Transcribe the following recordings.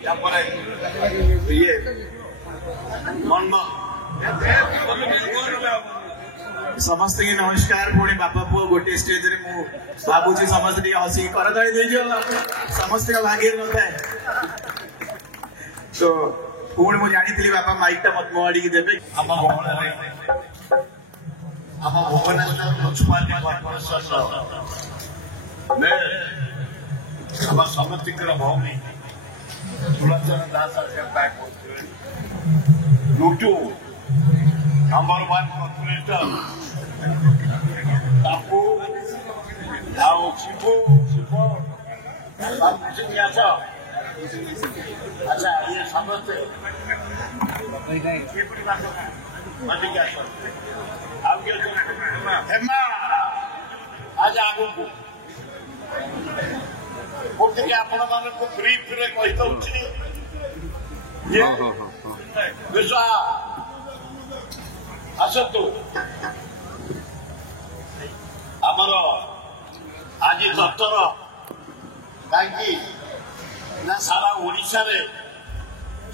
ये समस्त की नमस्कार पुणी बापा पुओ गोटे स्टेज रे मु भाबुची समस्त हसी करताली देजो समस्त का भाग्य न थाए तो पुणी मु जानी बापा माइक टा मत मोड़ी देबे हम भुवनेश्वर म्युनिसिपालिटी कॉर्पोरेशन में हम समिति भौमी तुलचरण दास बैक लुटू नंबर 1 कॉर्पोरेटर तापू शिपू अच्छा ये समझते हेमा आज आगु गोटे आपण मान ब्रीफ रे कही दउछि जे विश्वा आसतु आमर आज दत्तर कहीं ना सारा ओडिशा रे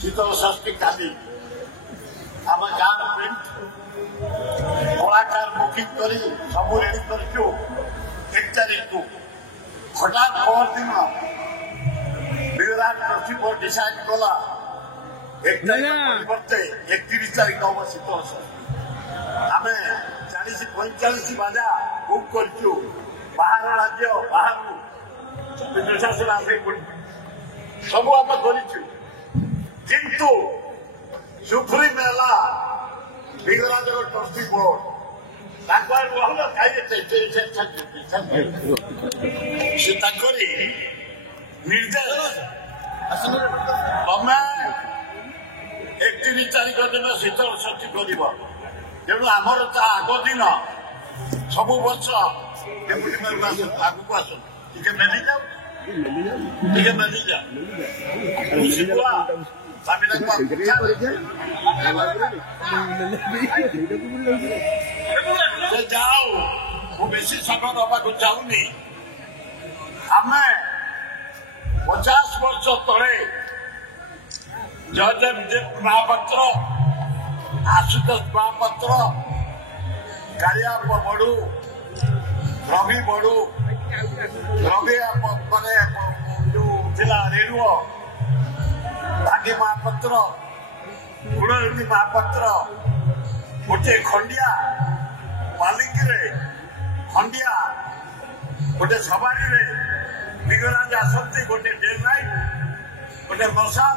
शीतल षष्ठी काली आम गाँव प्रिंट कलाकार बुकिंग करी सब रेडी कर 1 तारीख को हठात खबर दिन विराट ट्रस्टी डिसाइड कला 1 तारीख परिवर्ते 31 तारीख हम शीतल षष्ठी आम 40-45 बाजा बुक कर बाहर राज्य बाहर प्रशासन आसे सब आम कर सुप्रीम है लिंगराज ट्रस्टी बोर्ड निर्देश तमें 31 तारीख दिन शीतल षष्ठी कर तेणु आमर आग दिन सब वर्ष डेपुटी मेयर आगू आस मेली जाओ मेली जा जाओ वो बेसी समय दबा चाहूनी आम 50 वर्ष तले जय विजय महापात्र आशुतोष महापात्र कालिया बड़ू रवि बड़ू रवि माने जो जिला रेणुओ भाग्य महापात्र गुणवती महापात्र गोटे खंडिया मालिकी खंडिया गोटे सवारी लिंगराज आसती गोटे डे नाइट गोटे मशा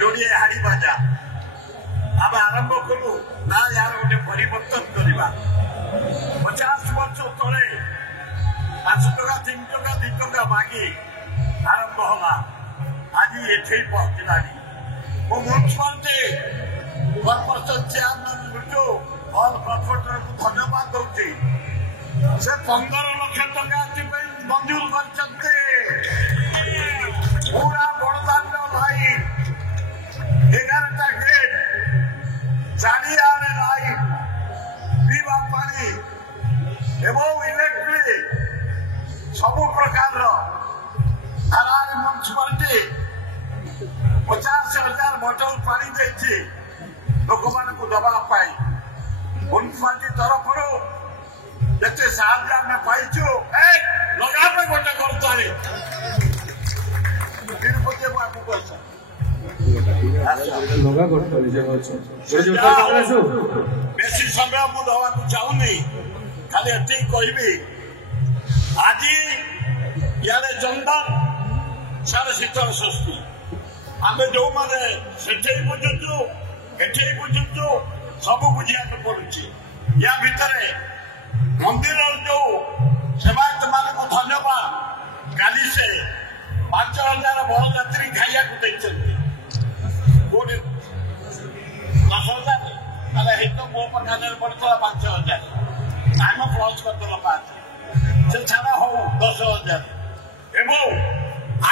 जोड़े हाड़ी बाजा आम आरंभ कलु ना यार गोटे परिवर्तन करवा 50 वर्ष तले 5 टका 3 टका 2 टका मागी आरंभ होला आज ये पहुंचला municipality corporation chairman Lutu all corporator को धन्यवाद दूसरी से 15 लाख टका मंजूर कर पूरा बड़दान लाइन 11टा गेट चारिआडे लाइन पीवा पानी एवं इलेक्ट्रिक सब प्रकार म्युनिसिपालिटी 50,000 बोतल पानी देती लोक मान दवाई म्युनिसिपालिटी तरफ जिते साहय आम पाइचु लगा गोटे करताली तिरुपति आगू बेसी समय मुझे दवा चाहूनी खाली एति कहबी आज इे जंगल सारे शीतल षष्ठी आम जो मैंने से बुझुचु एठे बुझुचु सब बुझा पड़ुची या भितर मंदिर जो सेवायत मान को धन्यवाद काली से 5,000 बड़यात्री खाइया कोटी 10,000 मो पठाने पड़ता 5,000 आम प्लस करदेल 5 से छाड़ा हो 10,000 एवं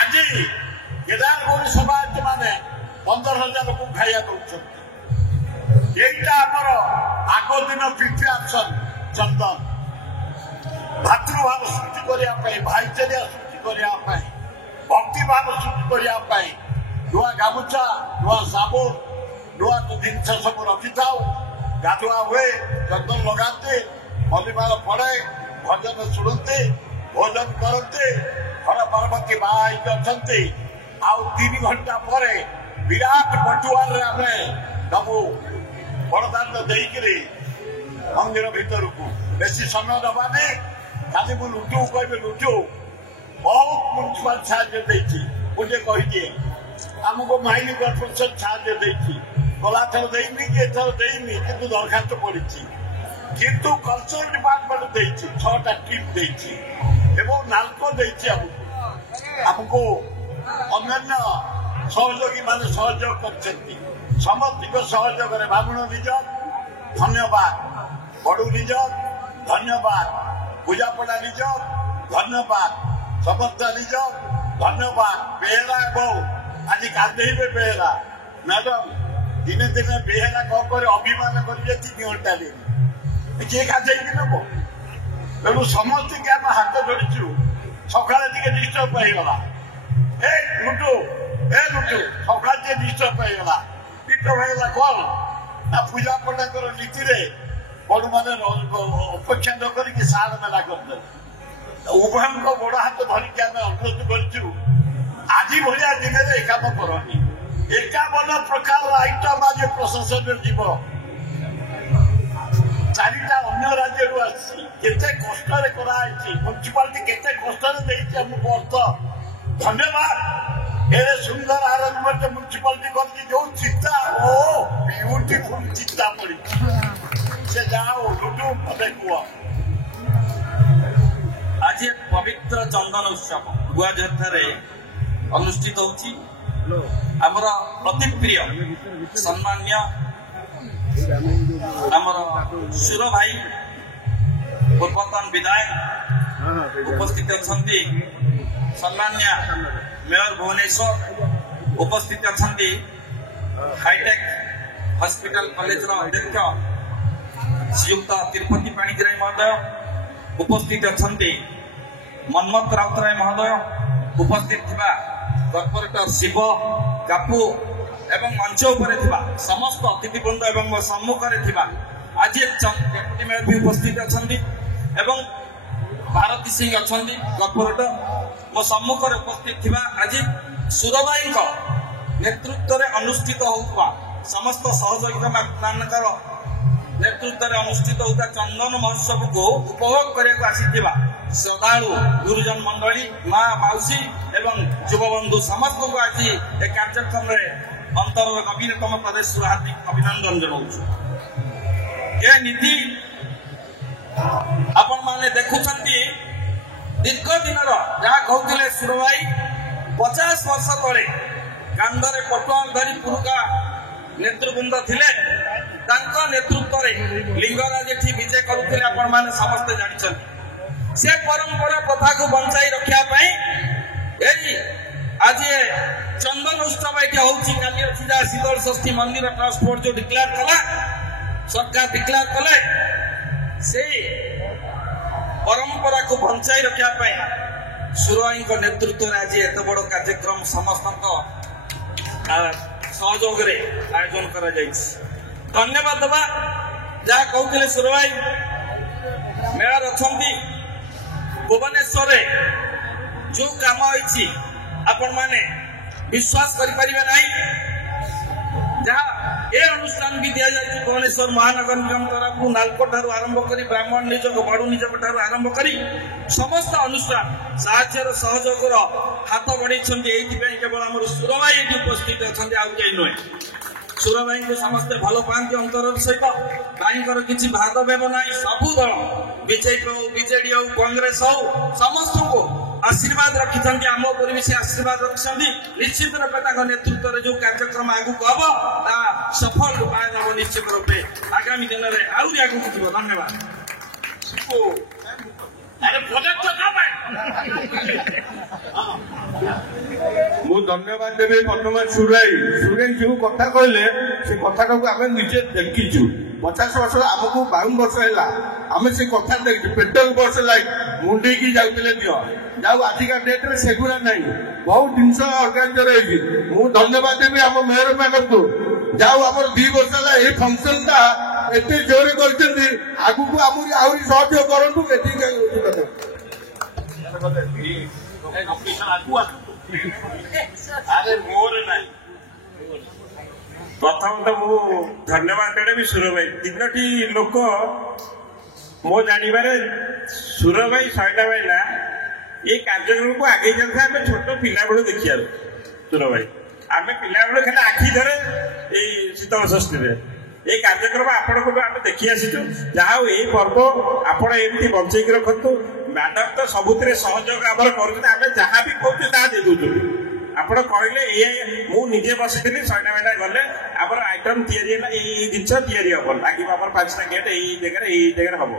आज केदार गौरी सेवायत मैंने 15,000 को खाइया दौरान यहीटा आमर आग दिन पिठी आक्शन चंदन भातृभाव सृष्टि करने भाईचारा सृष्टि करने भक्ति भाव सृष्टि करने ନୂଆ ଗାମୁଛା ନୂଆ ସାବୁନ ନୂଆ ଜିନିଷ ସବୁ ରଖିଥାଉ। ଗାଧୁଆ ହୁଏ, ଚନ୍ଦନ ଲଗାନ୍ତି, ମଲ୍ଲିମାଳ ପଡେ, ଭଜନ ଶୁଣନ୍ତି, ଭୋଜନ କରନ୍ତି। ଘର ପାର୍ବତୀ ବାହା ହେଇକି ଅଛନ୍ତି। ଆଉ 3 ଘଣ୍ଟା ପରେ ବିରାଟ ପଟୁଆରରେ ଆମେ ସବୁ ବଡ଼ଦାଣ୍ଡ ଦେଇକିରି ମନ୍ଦିର ଭିତରକୁ ବେଶୀ ସମୟ ଦବାନି। ଖାଲି ମୁଁ ଲୁଟୁ କହିବି ଲୁଟୁ। ବହୁତ ମ୍ୟୁନିସିପାଲ ସାହାଯ୍ୟ ଦେଇଛି। ମୁଁ ଟିକେ କହିଦିଏ ଆମକୁ ମାଇନି କର୍ପୋରେସନ ସାହାଯ୍ୟ ଦେଇଛି। ଗଲାଥର ଦେଇନି କି ଏଥର ଦେଇନି, କିନ୍ତୁ ଦରଖାସ୍ତ ପଡିଛି। କିନ୍ତୁ କଲଚର ଡିପାର୍ଟମେଣ୍ଟ ଦେଇଛି, 6ଟା ଟିମ୍ ଦେଇଛି ଏବଂ ନାଲକୋ ଦେଇଛି ଆମକୁ ଅନ୍ୟାନ୍ୟ ସହଯୋଗୀ ମାନେ ସହଯୋଗ କରିଛନ୍ତି। ସମସ୍ତଙ୍କ ସହଯୋଗରେ ବ୍ରାହ୍ମଣ ନିଜ ଧନ୍ୟବାଦ, ବଡୁ ନିଜ ଧନ୍ୟବାଦ, ପୂଜାପଡା ନିଜ ଧନ୍ୟବାଦ, ସମସ୍ତ ନିଜ ଧନ୍ୟବାଦ। ବେହେରା ଏବଂ ଆଜି ଗାଧେଇବେ ବେହେରା ମ୍ୟାଡମ। ଦିନେ ଦିନେ ବେହେରା କଣ করে ଅଭିମାନ କରିବେ 3 ଘଣ୍ଟା ଦିନ କିଏ ଗାଧେଇକି ନେବ। ତେଣୁ ସମସ୍ତଙ୍କୁ ଆମେ ହାତ ଧରିଛୁ। ସକାଳେ ଟିକେ ଡିଷ୍ଟର୍ବ ହେଇଗଲା। ଲୁଟୁ ସକାଳେ ଟିକେ ଡିଷ୍ଟର୍ବ ହେଇଗଲା। ଡିଷ୍ଟର୍ବ ହେଇଗଲା କଣ ନା ପୂଜା ପଣ୍ଡାଙ୍କର ନୀତିରେ ବଡୁମାନେ ଅପେକ୍ଷା ନ କରିକି ସାର ମେଲା କରିଦେଲେ। ଉଭୟଙ୍କ ଗୋଡ ହାତ ଧରିକି ଆମେ ଅନୁରୋଧ କରିଛୁ, ଆଜି ଭଳିଆ ଦିନରେ ଏ କାମ କରନି। 51 ପ୍ରକାରର ଆଇଟମ ଆଜି ପ୍ରଶାସନରେ ଯିବ। 4ଟା ଅନ୍ୟ ରାଜ୍ୟରୁ ଆସିଛି। କେତେ କଷ୍ଟରେ କରାଯାଇଛି। ମ୍ୟୁନିସିପାଲିଟି କେତେ କଷ୍ଟରେ ଦେଇଛି ଆମକୁ ଅର୍ଥ। ଧନ୍ୟବାଦ। ଏଡେ ସୁନ୍ଦର ଆରେଞ୍ଜମେଣ୍ଟ ମ୍ୟୁନିସିପାଲିଟି କରିଛି। ଯୋଉ ଚିତା ବିୟୁଟିଫୁଲ ଚିତା ପଡିଛି। ସେ ଯାହା ଲୁଟୁ ମତେ କୁହ। ଆଜି ଏକ ପବିତ୍ର ଚନ୍ଦନ ଉତ୍ସବ ଗୁଆଝରଠାରେ ଅନୁଷ୍ଠିତ ହେଉଛି। ଆମର ଅତି ପ୍ରିୟ ସମ୍ମାନୀୟ ଆମର ସୁର ଭାଇ ପୂର୍ବତନ ବିଧାୟକ ଉପସ୍ଥିତ ଅଛନ୍ତି। ସମ୍ମାନୀୟ मेयर भुवनेश्वर उपस्थित अच्छा हाईटेक हॉस्पिटल कॉलेज अध्यक्ष श्रीयुक्त तिरुपति पाणिग्राही महोदय उपस्थित अच्छा मन्मथ राउतराय महोदय उपस्थित थिबा कॉर्पोरेटर शिव कापू एवं मंच उपरे थिबा समस्त अतिथिवृंद एवं मो सम्मुखरे थिबा आज डेप्यूटी मेयर भी उपस्थित अच्छा एवं भारती सिंह अच्छा कॉर्पोरेटर मो सम्मुखरे उपस्थित थिबा आज सुरभाई नेतृत्व में अनुष्ठित होता समस्त सहयोगी मानकर नेतृत्व में अनुष्ठित होता चंदन महोत्सव को उपभोग करने आसीथिबा श्रद्धालु गुरुजन मंडली माँ मौसी एवं युवबंधु समस्त को आज ए कार्यक्रम में अंतर गभीरतम प्रदेश हार्दिक अभिनंदन जनाऊँ। ये नीति आपण माने देखुछंती दीर्घ दिन जहाँ कहते सुरभाई 50 वर्ष तले कांधरे पटुआल धरी पुरुका नेतृवृंद थिले नेतृत्व में लिंगराज एठी विजय करुले आपण माने समस्ते जानिछन। से परंपरा प्रथा को बंचाई रखिया पई एई आज चंदन उत्सव एठी होउची। काली रथिजा शीतल षष्ठी मंदिर ट्रस्ट बोर्ड जो डिक्लेयर कला सरकार डिक्लेयर कले से परंपरा को बंचाई रखिया पई सुरभाई नेतृत्व में आज एत बड़ कार्यक्रम समस्त सहयोग आयोजन करा धन्यवाद दबा जहाँ कहते सुरभाई मेयर अच्छा भुवनेश्वर जो काम होती आपण माने विश्वास करें ना जहाँ ए अनुष्ठान भी दि जाए भुवनेश्वर महानगर निगम तरफ नालको ठारू आरंभ कर ब्राह्मण निजोग बड़ू निजोग ठारू आरंभ कर समस्त अनुष्ठान साहाय्य सहयोग हाथ बढ़ाई केवल आम सुरभाई ये उपस्थित अच्छा आउ कहीं नुहे सुरभाई को समस्ते भल पाती अंतर सहित भाई किसी भेदभाव ना सबू दल बीजेपी हो बीजेडी हो कांग्रेस हो समस्त को आशीर्वाद रखी आम पर भी से आशीर्वाद रखिंट निश्चित रूपे नेतृत्व में जो कार्यक्रम आगू हम सफल रूपायन हम निश्चित रूपे आगामी दिन में आहरी आगू थी। धन्यवाद। मु धन्यवाद देवी प्रथम सुरई जो कथा कहले से कथा आम निजे देखीचु 50 वर्ष आमको 52 वर्ष है आम से कथा देखी पेट्रोल बस लाइट ମୁଣ୍ଡେଇକି ଯାଉଥିଲେ ଦିଅ ଯାଉ ଆଜିକା ଡେଟ୍ରେ ସେଗୁଡ଼ା ନାହିଁ ବହୁତ ଜିନିଷ ଅର୍ଗାନାଇଜ ରହିଛି ମୁଁ ଧନ୍ୟବାଦ ଦେବି ଆମ ମେୟର ମାନଙ୍କୁ ଯାଉ ଆମର 2 ବର୍ଷ ହେଲା ଏଇ ଫଙ୍କସନଟା ଏତେ ଜୋରରେ କରିଛନ୍ତି ଆଗକୁ ଆହୁରି ସହଯୋଗ କରନ୍ତୁ ଏତିକି କଥା ଆରେ ମୋର ନାହିଁ ପ୍ରଥମତଃ ମୁଁ ଧନ୍ୟବାଦ ଦେବି ସୁର ଭାଇ 3ଟି ଲୋକ ମୋ ଜାଣିବାରେ ସୁର ଭାଇ ଶୈଳା ଭାଇ ନା ଏଇ କାର୍ଯ୍ୟକ୍ରମକୁ ଆଗେଇ ଯାଉଥିବା ଆମେ ଛୋଟ ପିଲାବେଳୁ ଦେଖିଆରୁ ସୁର ଭାଇ ଆମେ ପିଲାବେଳୁ ଖାଲି ଆଖି ଧରେ ଏଇ ଶୀତଳ ଷଷ୍ଠୀରେ এই କାର୍ଯ୍ୟକ୍ରମ ଆପଣଙ୍କୁ ଆମେ ଦେଖି ଆସିଛୁ ଯାହା ହଉ ଏଇ ପର୍ବ ଆପଣ ଏମିତି ବଞ୍ଚେଇକି ରଖନ୍ତୁ ମ୍ୟାଡାମ ତ ସବୁଥିରେ ସହଯୋଗ ଆମର କରୁଛନ୍ତି ଆମେ ଯାହା ବି କହୁଛୁ ତାହା ଦେଇ ଦଉଛୁ ଆପଣ କହିଲେ ମୁଁ ନିଜେ ବସିଥିଲି 100ଟା ମେଳା ଗଲେ ଆମର ଆଇଟମ ତିଆରି ହେଲା ଏଇ ଜିନିଷ ତିଆରି ହବ ଲାଗିବ ଆମର 5ଟା ଗେଟ୍ ଏଇ ଜାଗାରେ ହବ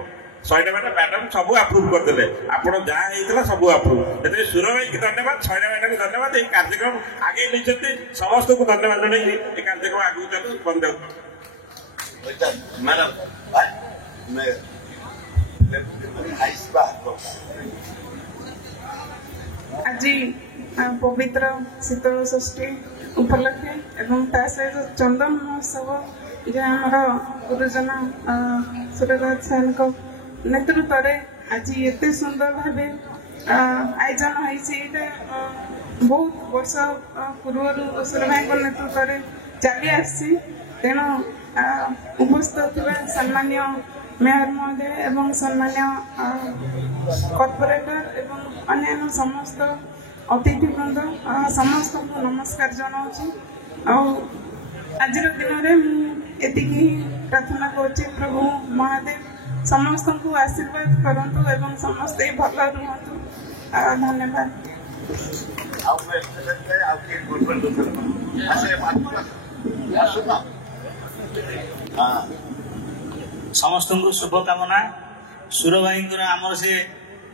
100ଟା ମେଳା ମ୍ୟାଡାମ ସବୁ ଆପ୍ରୁଭ କରିଦେଲେ ଆପଣ ଯାହା ହେଇଥିଲା ସବୁ ଆପ୍ରୁଭ ସେଥିରେ ସୁର ଭାଇକି ଧନ୍ୟବାଦ 100ଟା ମେଳାକୁ ଧନ୍ୟବାଦ ଏଇ କାର୍ଯ୍ୟକ୍ରମ ଆଗେଇ ନେଇଛନ୍ତି ସମସ୍ତଙ୍କୁ ଧନ୍ୟବାଦ ଜଣାଇକି এই କାର୍ଯ୍ୟକ୍ରମ ଆଗକୁ ଚାଲୁ ବନ୍ଦ ମ୍ୟାଡାମ ଆଜି ପବିତ୍ର ଶୀତଳ ଷଷ୍ଠୀ ଉପଲକ୍ଷେ ଏବଂ ତା ସହିତ ଚନ୍ଦନ ମହୋତ୍ସବ ଯେ ଆମର ଗୁରୁଜନ ସୁରରାଜ ସାରଙ୍କ ନେତୃତ୍ୱରେ ଆଜି ଏତେ ସୁନ୍ଦର ଭାବେ ଆୟୋଜନ ହୋଇଛି ଏଇଟା ବହୁତ ବର୍ଷ ପୂର୍ବରୁ ସୁର ଭାଇଙ୍କ ନେତୃତ୍ୱରେ ଚାଲି ଆସିଛି ତେଣୁ ଉପସ୍ଥିତ ଥିବା ସମ୍ମାନୀୟ मेयर महोदय एवं सम्मान्य कॉर्पोरेटर एवं अन्य समस्त अतिथिवृंद समस्त को नमस्कार जनाऊँ आज दिन में मुझे प्रार्थना करुच्ची प्रभु महादेव समस्त को आशीर्वाद करंतु एवं समस्त भल रुहतु धन्यवाद समस्त को शुभकामना सुर भाई आमर से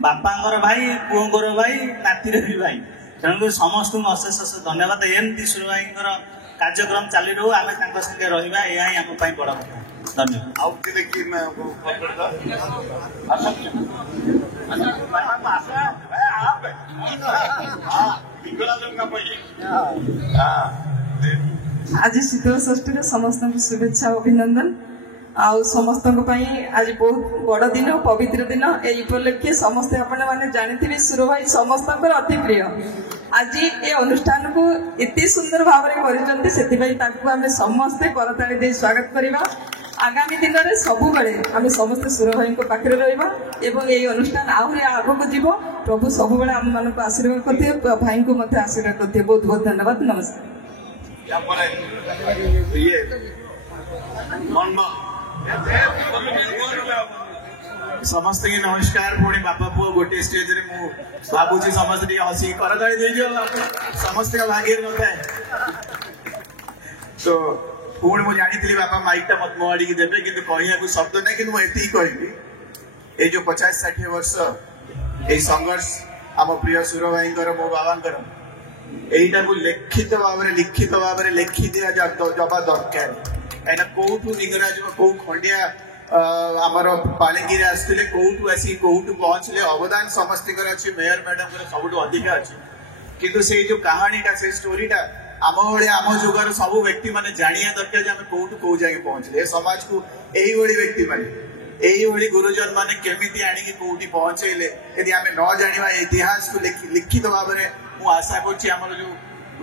बापा भाई पुओर भाई नातीर भी भाई तेणुक समस्त को अशेष अशेष धन्यवाद एमती सुर भाई कार्यक्रम चली रू आम संगे रहा यह आम बड़ धन्यवाद आज शीतल षष्ठी समस्त शुभेच्छा अभिनंदन आउ समस्त आज बहुत बड़ दिन पवित्र दिन ए उपलक्षे समस्ते आपण मैंने जानी सुर भाई समस्त अति प्रिय आज ये अनुष्ठान को एत सुंदर भाव में समस्ते करताली दे स्वागत करवा आगामी दिन में सबु आम समस्ते सुर भाई पाखे रहा ये अनुष्ठान आहरी आगक जीव प्रभु सब आम मान आशीर्वाद करते भाई को आशीर्वाद करते बहुत बहुत धन्यवाद नमस्कार समस्त की नमस्कार पुणी बापा पुओ गोटे स्टेज रे मु भाबुची समस्त हसी करताली दे दियो समस्त का भाग्य न थाए तो पुणी मु जानी थी बापा माइक टा मत मोड़ी की देबे किंतु कहिया को शब्द नै किंतु मु एती कहबी ए जो 50-60 वर्ष ए संघर्ष आम प्रिय सुर भाई मो बाबा एटा को लिखित भाव में लिखि दिया जबा दरकार कहीं कौटू लिंगराज कौ खंडिया आमर पालिकी आसते कौटू आसी कौटू पहुंचले अवदान समस्त अच्छी मेयर मैडम सब अधिक अच्छी किंतु से जो कहानीटा से स्टोरीटा आम भाई आम जुगर सब व्यक्ति मैंने जानिया दरकार आम कौटू कौ जाए पहुंचले समाज को यही व्यक्ति मैंने यही गुरुजन मैंने केमिति आणिकी कौटी पहुंचेले यदि आम न जाना इतिहास को लिखित भाव में मु आशा करछि हमर जो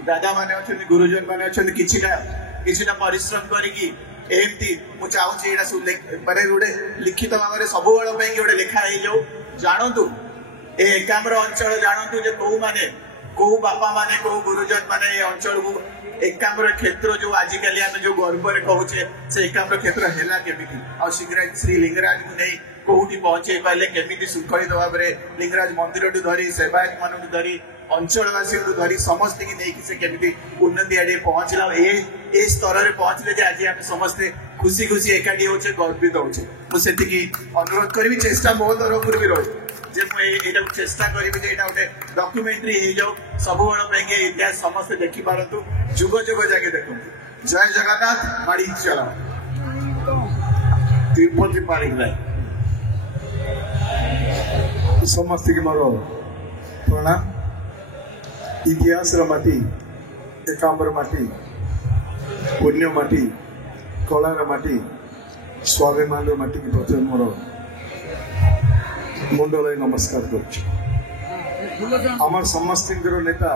दादा माने अछन गुरुजन माने अछन किछिटा परिश्रम करिकी एमती मु चाहूछि एडा सु माने गोटे लिखित भाव में सब बड़ पे गोटे लेखा हो जाऊ जानतु ए एकाम्र अंचल जानतु जे को माने को बापा माने को गुरुजन माने ए अंचल को एकाम्र क्षेत्र जो आजिकल आम जो गर्व में कहूचे से एकाम्र क्षेत्र है केमिति आ श्री लिंगराज को नहीं कौटी पहुंचे पारे केमिति सुखलित भाव में लिंगराज मंदिर टू धरी सेवायत मान धरी अंचलवासी को धरी समस्त की नहीं से केमिति उन्नति आड़े पहुंचला ए स्तर में पहुंचले जे आज आम समस्ते खुशी खुशी एकाठी होचे गर्वित होचे मुझे अनुरोध करी चेष्टा मो तरफ भी रही जे मुझे चेष्टा करी जे गोटे डॉक्यूमेंट्री हो जाऊ सब बड़ इतिहास समस्ते देखी पारतु जुग जुग जाके देखु जय जगन्नाथ माड़ी चला तिरुपति माड़ी समस्त की मोर प्रणाम। इतिहास माटी, एकांबर माटी, पुण्य माटी, कलार माटी, स्वाभिमान माटी की प्रथम मोर मुंडल नमस्कार कर समस्त नेता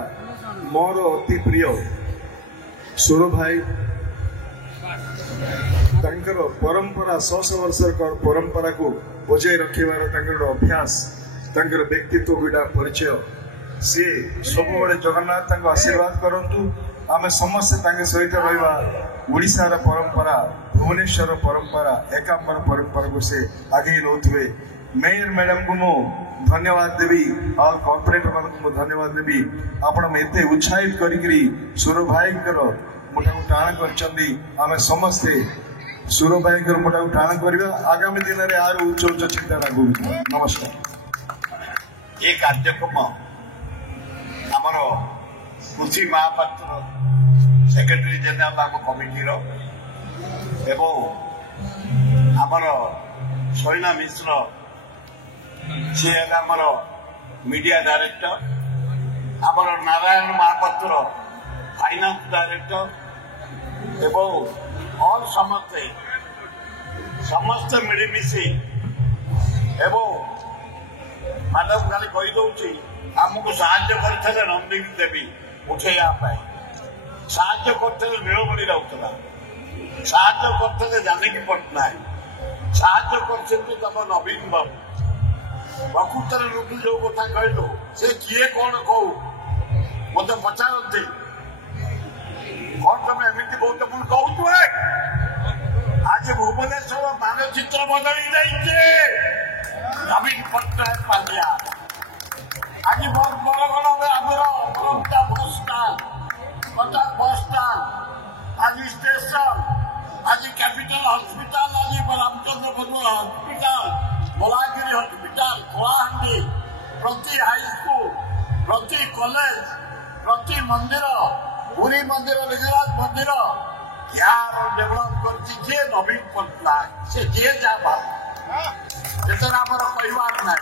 मोर अति प्रिय सुर भाई परंपरा 100 वर्ष परंपरा को बजाय रखार अभ्यास व्यक्तित्व विड़ा परिचय सी सब जगन्नाथ आशीर्वाद करंतु आमे समस्त सहित रहा ओडिशार परंपरा भुवनेश्वर परंपरा एकांबर परंपरा को से आगे नौथे मेयर मैडम को मु धन्यवाद देवी और कॉर्पोरेटर मान को धन्यवाद देवी आपण एते उत्साहित करी सुर भाई मुठा को टाण कर समस्ते सुर भाई मुठा को टाण करवा आगामी दिन में आर उच्च उच्च चिंता लागू। नमस्कार। ये कार्यक्रम आमर कृषि महापात्र सेक्रेटरी जनरल आम कमिटीर एवं आमर शैना मिश्र सी आमर मीडिया डायरेक्टर आमर नारायण महापात्र फाइनान्स डायरेक्टर एवं और समस्त मिलमिशि एवं मैडम खाली कहीदे आमको साहाଯ୍य करते नंदिनी देवी उठेगा साहाଯ୍य करते नीलमणि राउतरा साहाଯ୍य करते जानकी पट्टनायक साहाଯ୍य कर तुम नवीन बाबू प्रकृतर लोग जो कथा कहलु से किए कौन कहू मत पचारती कौन तुम एमती बहुत मुझे कहू आज भुवनेश्वर मानचित्र बदली जाइए नवीन पट्टनायक पांड्या आज बहुत बड़ बड़ आमर बस स्टांड कटक बस स्टांड आज स्टेशन आज कैपिटल हॉस्पिटल आज रामचंद्र बंधु हॉस्पिटल बलागिरी हॉस्पिटल कलाहांडी प्रति हाईस्कूल प्रति कॉलेज प्रति मंदिर पुरी मंदिर लिंगराज मंदिर यार डेभलप कर नवीन पट्टनायक से किए जा कहवार ना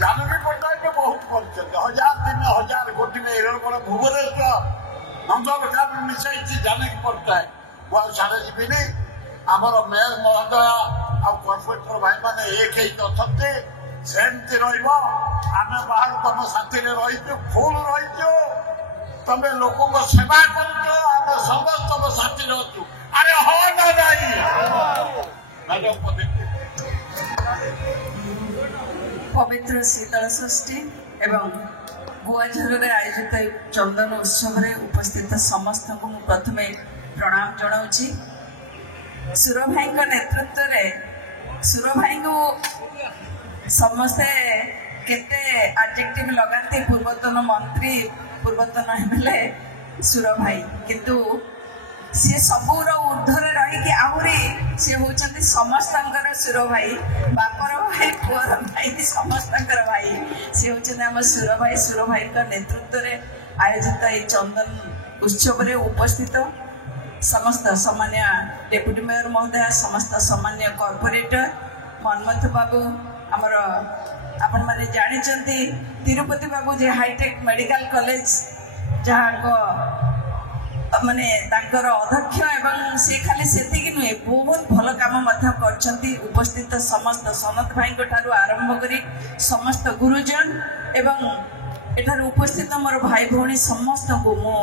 जानकी पट्टनायक बहुत कर 1000 दिन 1000 कोटी में भुवनेश्वर नंदन मिसाई जानकी पट्टनायक वो सारे जीविनी आमर मेयर महोदय आ कॉर्पोरेटर भाई मैंने एक ही अच्छे सेमती रम बाहर तुम साथी रही फुल रही तुम लोक सेवा कर समस्त तुम साथी रही अरे हो ना पवित्र शीतल षष्ठी एवं गुआझर आयोजित चंदन उत्सव उपस्थित समस्त को प्रथम प्रणाम जनाऊँगी। सुर भाई नेतृत्व में सुर भाई को समस्ते केते एडजेक्टिव लगाते पूर्वतन मंत्री पूर्वतन एमएलए सुर भाई किंतु सी सबूर ऊर्धर रही आहरी सी होचंती समस्तंकर सुर भाई बापर भाई पुअर भाई समस्तंकर भाई सी होचंती हम सुर भाई का नेतृत्व में आयोजित चंदन उत्सव रे उपस्थित समस्त सामान्य डेप्यूटी मेयर महोदय समस्त सामान्य कॉर्पोरेटर मनमथ बाबू आमर आपण माने जानिचंती तिरुपति बाबू जे हाईटेक मेडिकल कॉलेज जहाँ माने तांकर अध्यक्ष एवं से खाली सेतिकी नुहे बहुत भल काम करछंती उपस्थित समस्त सनत भाई ठारू आरंभ करी समस्त गुरुजन एवं एठार उपस्थित मोर भाई भौणी समस्त को मो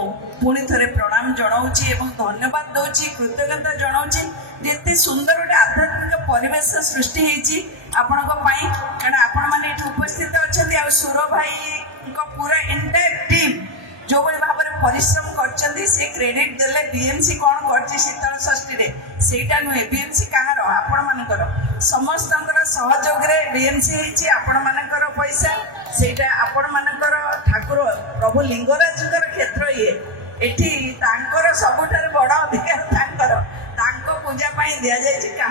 पुणी थे प्रणाम जनाऊँगी एवं धन्यवाद दौची कृतज्ञता जनाऊँगी एते सुंदर गोटे आध्यात्मिक परिवेश सृष्टि होती आपण कारण आपण मैंने उपस्थित अच्छा सुर भाई पूरा एंटायर टीम जो भाव में परिश्रम कर क्रेडिट देले बीएमसी कौन कर शीतल षष्ठी सेटा नुहे बीएमसी कहार आपण मानकर समस्त सहयोग बीएमसी आपण मानकर पैसा सेटा आपण मानकर ठाकुर प्रभु लिंगराज क्षेत्र ये एठी तांकर सबुठार बड़ अधिकार तांको पूजा पाई दिया जाय क्या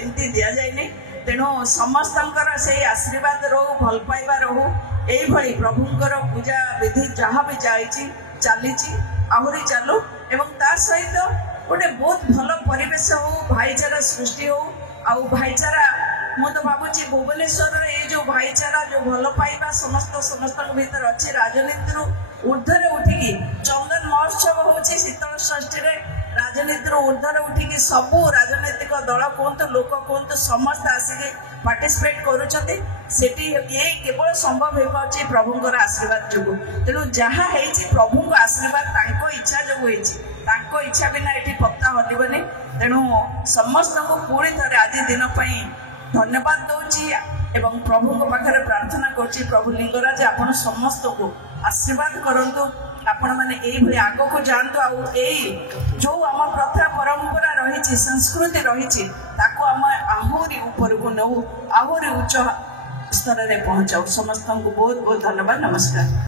एमती दि जाए तेणु समस्त से आशीर्वाद रहू भल पाइबा रहू यही प्रभुंकर पूजा विधि जहाँ भी चली आहरी चालू एवं ता सहित गोटे बहुत भल परिवेश हो भाईचारा सृष्टि हो आउ भाईचारा ମୁଁ ତ ଭାବୁଛି ଭୁବନେଶ୍ୱରର ଏଇ ଯୋଉ ଭାଇଚାରା ଯୋଉ ଭଲ ପାଇବା ସମସ୍ତଙ୍କ ଭିତରେ ଅଛି ରାଜନୀତିରୁ ଊର୍ଦ୍ଧ୍ୱରେ ଉଠିକି ଚନ୍ଦନ ମହୋତ୍ସବ ହଉଛି ଶୀତଳ ଷଷ୍ଠୀରେ ରାଜନୀତିରୁ ଊର୍ଦ୍ଧ୍ୱରେ ଉଠିକି ସବୁ ରାଜନୈତିକ ଦଳ କୁହନ୍ତୁ ଲୋକ କୁହନ୍ତୁ ସମସ୍ତେ ଆସିକି ପାର୍ଟିସିପେଟ୍ କରୁଛନ୍ତି ସେଠି ଏ କେବଳ ସମ୍ଭବ ହେଇପାରୁଛି ପ୍ରଭୁଙ୍କର ଆଶୀର୍ବାଦ ଯୋଗୁଁ ତେଣୁ ଯାହା ହେଇଛି ପ୍ରଭୁଙ୍କ ଆଶୀର୍ବାଦ ତାଙ୍କ ଇଚ୍ଛା ଯୋଗୁଁ ହେଇଛି ତାଙ୍କ ଇଚ୍ଛା ବିନା ଏଠି ପତ୍ତା ହଲିବନି ତେଣୁ ସମସ୍ତଙ୍କୁ ପୁଣି ଥରେ ଆଜି ଦିନ ପାଇଁ ଧନ୍ୟବାଦ ଦଉଛି ଏବଂ ପ୍ରଭୁଙ୍କ ପାଖରେ ପ୍ରାର୍ଥନା କରୁଛି ପ୍ରଭୁ ଲିଙ୍ଗରାଜ ଆପଣ ସମସ୍ତଙ୍କୁ ଆଶୀର୍ବାଦ କରନ୍ତୁ ଆପଣମାନେ ଏଇଭଳି ଆଗକୁ ଯାଆନ୍ତୁ ଆଉ ଏଇ ଯୋଉ ଆମ ପ୍ରଥା ପରମ୍ପରା ରହିଛି ସଂସ୍କୃତି ରହିଛି ତାକୁ ଆମେ ଆହୁରି ଉପରକୁ ନେଉ ଆହୁରି ଉଚ୍ଚ ସ୍ତରରେ ପହଞ୍ଚାଉ ସମସ୍ତଙ୍କୁ ବହୁତ ବହୁତ ଧନ୍ୟବାଦ ନମସ୍କାର।